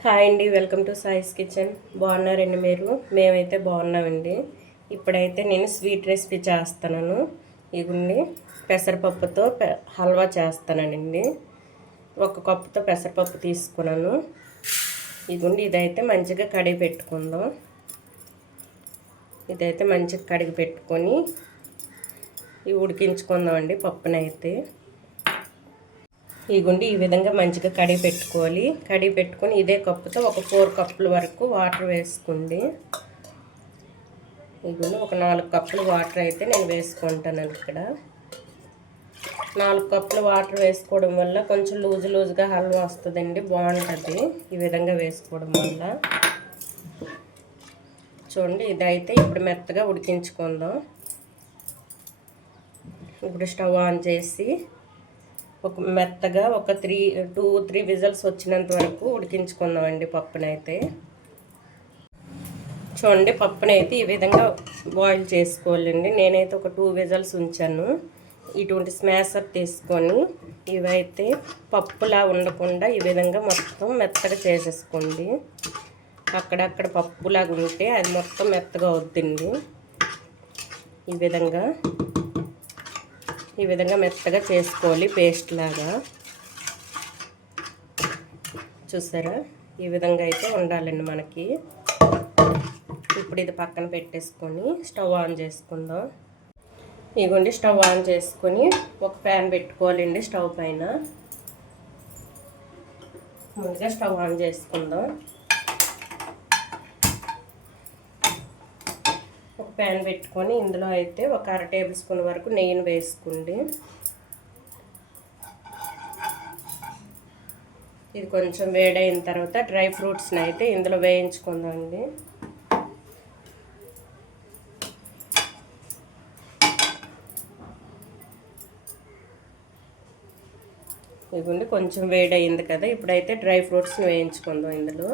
Hi అండి, welcome to సాయిస్ kitchen. బాగున్నారండి మీరు? మేమైతే బాగున్నామండి. ఇప్పుడైతే నేను స్వీట్ రెసిపీ చేస్తున్నాను. ఇగుండి పెసరపప్పుతో హల్వా చేస్తానండి. ఒక కప్పుతో పెసరపప్పు తీసుకున్నాను. ఇగుండి ఇదైతే మంచిగా కడిగి పెట్టుకుందాం. ఇదైతే మంచిగా కడిగి పెట్టుకొని ఇవి ఉడికించుకుందాం అండి పప్పునైతే. ఇగుండి ఈ విధంగా మంచిగా కడిగి పెట్టుకోవాలి. కడిగి పెట్టుకొని ఇదే కప్పుతో ఒక 4 కప్పుల వరకు వాటర్ వేసుకోండి. ఇగుండి ఒక 4 కప్పులు వాటర్ అయితే నేను వేసుకుంటాను. ఇక్కడ 4 కప్పులు వాటర్ వేసుకోవడం వల్ల కొంచెం లూజుగా హల్వా వస్తుందండి, బాగుంటుంది ఈ విధంగా వేసుకోవడం వల్ల. చూడండి, ఇదైతే ఇప్పుడు మెత్తగా ఉడికించుకుందాం. ఇప్పుడు స్టవ్ ఆన్ చేసి ఒక మెత్తగా ఒక 2-3 విజిల్స్ వచ్చినంత వరకు ఉడికించుకుందామండి పప్పునైతే. చూడండి, పప్పునైతే ఈ విధంగా బాయిల్ చేసుకోవాలండి. నేనైతే ఒక 2 విజిల్స్ ఉంచాను. ఇటువంటి స్మాషర్ తీసుకొని ఇవైతే పప్పులా ఉండకుండా ఈ విధంగా మొత్తం మెత్తగా చేసేసుకోండి. అక్కడక్కడ పప్పులాగా ఉంటే అది మొత్తం మెత్తగా అవుతుంది. ఈ విధంగా మెత్తగా చేసుకోవాలి, పేస్ట్ లాగా. చూసారా, ఈ విధంగా అయితే ఉండాలండి మనకి. ఇప్పుడు ఇది పక్కన పెట్టేసుకొని స్టవ్ ఆన్ చేసుకుందాం. ఇదిగోండి, స్టవ్ ఆన్ చేసుకొని ఒక ప్యాన్ పెట్టుకోవాలండి. స్టవ్ పైన ముందుగా స్టవ్ ఆన్ చేసుకుందాం. ఒక ప్యాన్ పెట్టుకొని ఇందులో అయితే ఒక 1/2 టేబుల్ స్పూన్ వరకు నెయ్యిని వేసుకోండి. ఇది కొంచెం వేడైన తర్వాత డ్రై ఫ్రూట్స్ని అయితే ఇందులో వేయించుకుందామండి. ఇదిగోండి, కొంచెం వేడయింది కదా, ఇప్పుడైతే డ్రై ఫ్రూట్స్ని వేయించుకుందాం ఇందులో.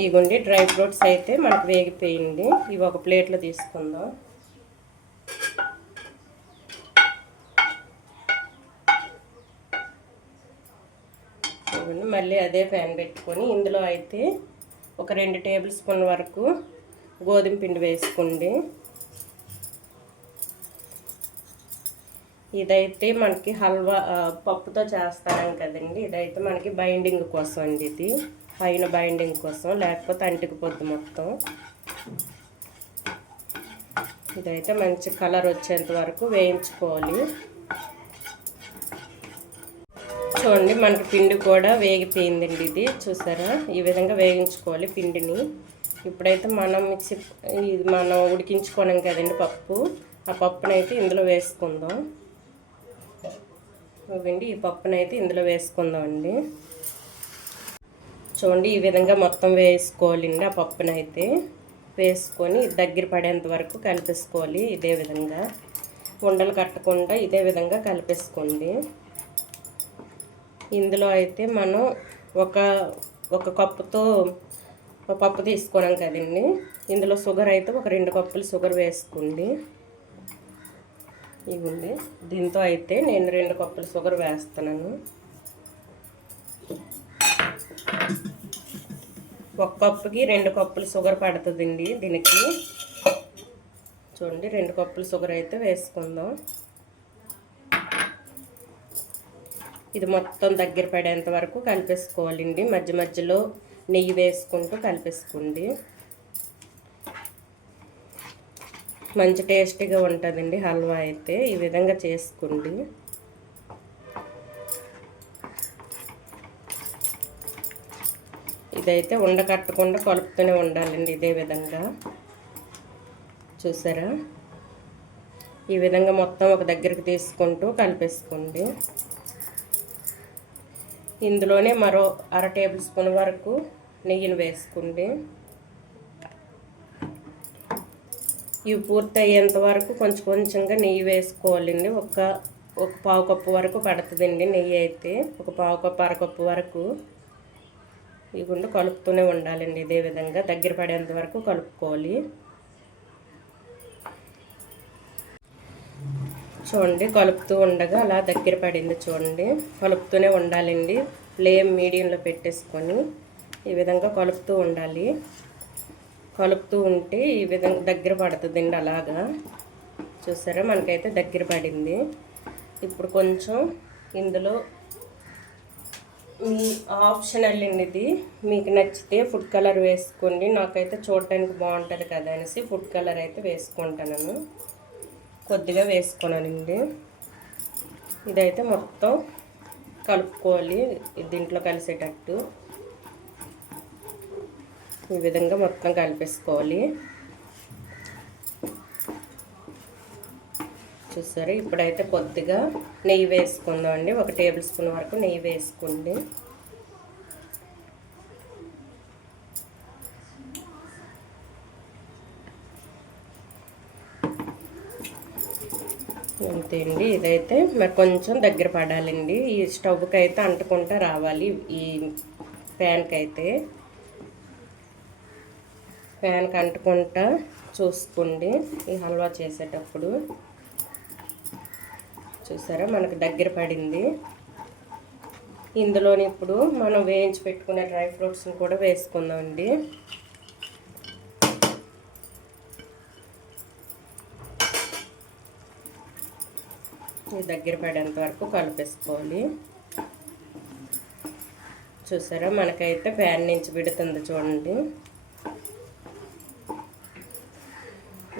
ఇదిగోండి, డ్రై ఫ్రూట్స్ అయితే మనకు వేగిపోయింది. ఇవి ఒక ప్లేట్లో తీసుకుందాం. మళ్ళీ అదే ప్యాన్ పెట్టుకొని ఇందులో అయితే ఒక 2 టేబుల్ స్పూన్ వరకు గోధుమ పిండి వేసుకోండి. ఇదైతే మనకి హల్వా పప్పుతో చేస్తాం కదండి, ఇదైతే మనకి బైండింగ్ కోసం అండి. ఇది పైన బైండింగ్ కోసం, లేకపోతే అంటుకుపోద్ది మొత్తం. ఇదైతే మంచి కలర్ వచ్చేంత వరకు వేయించుకోవాలి. చూడండి, మనకి పిండి కూడా వేగిపోయిందండి. ఇది చూసారా, ఈ విధంగా వేయించుకోవాలి పిండిని. ఇప్పుడైతే మనం ఉడికించుకోవడం కదండి పప్పు, ఆ పప్పునైతే ఇందులో వేసుకుందాం. ఇవ్వండి, ఈ పప్పునైతే ఇందులో వేసుకుందాం అండి. చూడండి, ఈ విధంగా మొత్తం వేసుకోవాలండి. ఆ పప్పునైతే వేసుకొని దగ్గర పడేంత వరకు కలిపేసుకోవాలి. ఇదే విధంగా ఉండలు కట్టకుండా ఇదే విధంగా కలిపేసుకోండి. ఇందులో అయితే మనం ఒక కప్పుతో పప్పు తీసుకున్నాం కదండి, ఇందులో షుగర్ అయితే ఒక 2 కప్పులు షుగర్ వేసుకోండి. ఇవ్వండి, దీంతో అయితే నేను 2 కప్పులు షుగర్ వేస్తున్నాను. 1 కప్పుకి 2 కప్పులు షుగర్ పడుతుందండి దీనికి. చూడండి, 2 కప్పులు షుగర్ అయితే వేసుకుందాం. ఇది మొత్తం దగ్గర పడేంత వరకు కలిపేసుకోవాలండి. మధ్య మధ్యలో నెయ్యి వేసుకుంటూ కలిపేసుకోండి. మంచి టేస్టీగా ఉంటుందండి హల్వా అయితే. ఈ విధంగా చేసుకోండి. ఇదైతే ఉండకట్టకుండా కలుపుతూనే ఉండాలండి ఇదే విధంగా. చూసారా, ఈ విధంగా మొత్తం ఒక దగ్గరికి తీసుకుంటూ కలిపేసుకోండి. ఇందులోనే మరో 1/2 టేబుల్ స్పూన్ వరకు నెయ్యిని వేసుకోండి. ఇవి పూర్తి అయ్యేంత వరకు కొంచెంగా నెయ్యి వేసుకోవాలండి. ఒక పావు కప్పు వరకు పడుతుందండి నెయ్యి అయితే. ఒక పావు కప్పు, 1/2 కప్పు వరకు. ఇవి కలుపుతూనే ఉండాలండి ఇదే విధంగా దగ్గర పడేంత వరకు కలుపుకోవాలి. చూడండి కలుపుతూ ఉండగా అలా దగ్గర పడింది చూడండి. కలుపుతూనే ఉండాలండి. ఫ్లేమ్ మీడియంలో పెట్టేసుకొని ఈ విధంగా కలుపుతూ ఉండాలి. కలుపుతూ ఉంటే ఈ విధంగా దగ్గర పడుతుందండి. అలాగా చూసారా, మనకైతే దగ్గర పడింది. ఇప్పుడు కొంచెం ఇందులో మీ ఆప్షనల్ అండి, ఇది మీకు నచ్చితే ఫుడ్ కలర్ వేసుకోండి. నాకైతే చూడటానికి బాగుంటుంది కదా అనేసి ఫుడ్ కలర్ అయితే వేసుకుంటాను. కొద్దిగా వేసుకున్నానండి. ఇదైతే మొత్తం కలుపుకోవాలి దీంట్లో కలిసేటట్టు. ఈ విధంగా మొత్తం కలిపేసుకోవాలి. చూసారు, ఇప్పుడైతే కొద్దిగా నెయ్యి వేసుకుందాం అండి. 1 టేబుల్ స్పూన్ వరకు నెయ్యి వేసుకోండి. అంతే అండి. ఇదైతే మరి కొంచెం దగ్గర పడాలండి. ఈ స్టవ్కి అయితే అంటుకుంటా రావాలి. ఈ ప్యాన్కి అయితే ప్యాన్కి అంటుకుంటా చూసుకోండి ఈ హల్వా చేసేటప్పుడు. చూసారా, మనకు దగ్గర పడింది. ఇందులోని ఇప్పుడు మనం వేయించి పెట్టుకునే డ్రై ఫ్రూట్స్ని కూడా వేసుకుందామండి. దగ్గర పడేంత వరకు కలిపేసుకోవాలి. చూసారా, మనకైతే ప్యాన్ నుంచి విడుతుంది చూడండి.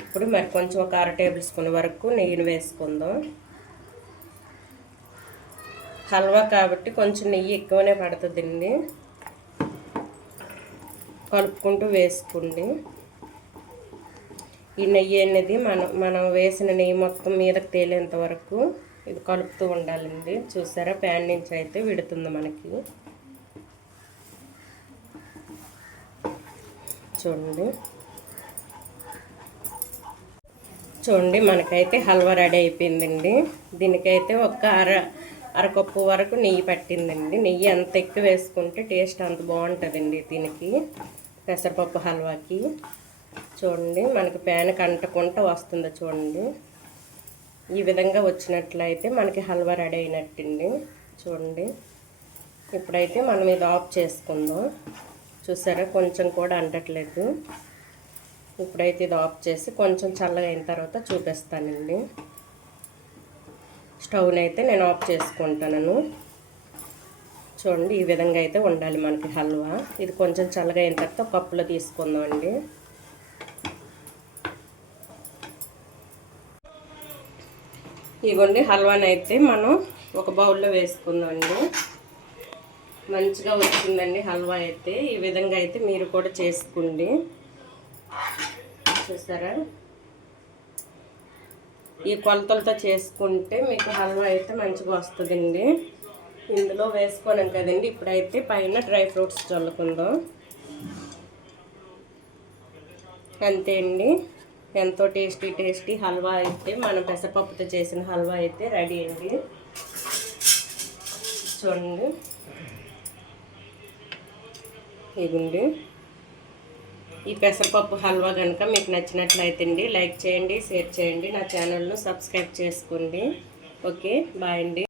ఇప్పుడు మరి కొంచెం 1/2 టేబుల్ స్పూన్ వరకు నెయ్యిని వేసుకుందాం. హల్వా కాబట్టి కొంచెం నెయ్యి ఎక్కువనే పడుతుందండి. కలుపుకుంటూ వేసుకోండి. ఈ నెయ్యి అనేది మనం వేసిన నెయ్యి మొత్తం మీదకి తేలేంత వరకు ఇది కలుపుతూ ఉండాలండి. చూసారా, ప్యాన్ నుంచి అయితే విడుతుంది మనకి. చూడండి మనకైతే హల్వా రెడీ అయిపోయిందండి. దీనికైతే ఒక అరకప్పు వరకు నెయ్యి పట్టిందండి. నెయ్యి ఎంత ఎక్కువ వేసుకుంటే టేస్ట్ అంత బాగుంటుందండి దీనికి, పెసరపప్పు హల్వాకి. చూడండి మనకి ప్యాన్కి అంటకుండా వస్తుంది చూడండి. ఈ విధంగా వచ్చినట్లయితే మనకి హల్వా రెడీ అయినట్టండి. చూడండి, ఇప్పుడైతే మనం ఇది ఆఫ్ చేసుకుందాం. చూసారా, కొంచెం కూడా అంటట్లేదు. ఇప్పుడైతే ఇది ఆఫ్ చేసి కొంచెం చల్లగా అయిన తర్వాత చూపిస్తానండి. స్టవ్ని అయితే నేను ఆఫ్ చేసుకుంటాను. చూడండి, ఈ విధంగా అయితే ఉండాలి మనకి హల్వా. ఇది కొంచెం చల్లగా అయిన తర్వాత ఒక కప్పులో తీసుకుందామండి. ఇదిగోండి, హల్వాని అయితే మనం ఒక బౌల్లో వేసుకుందామండి. మంచిగా వచ్చిందండి హల్వా అయితే. ఈ విధంగా అయితే మీరు కూడా చేసుకోండి. చూసారా, ఈ కొలతలతో చేసుకుంటే మీకు హల్వా అయితే మంచిగా వస్తుందండి. ఇందులో వేసుకోలేం కదండి. ఇప్పుడైతే పైన డ్రై ఫ్రూట్స్ చల్లుకుందాం. అంతే అండి, ఎంతో టేస్టీ హల్వా అయితే మన పెసరపప్పుతో చేసిన హల్వా అయితే రెడీ అండి. చూడండి, ఇదిగోండి. ఈ పెసరపప్పు హల్వా కనుక మీకు నచ్చినట్లయితే అండి లైక్ చేయండి, షేర్ చేయండి, నా ఛానల్ను సబ్స్క్రైబ్ చేసుకోండి. ఓకే, బాయ్ అండి.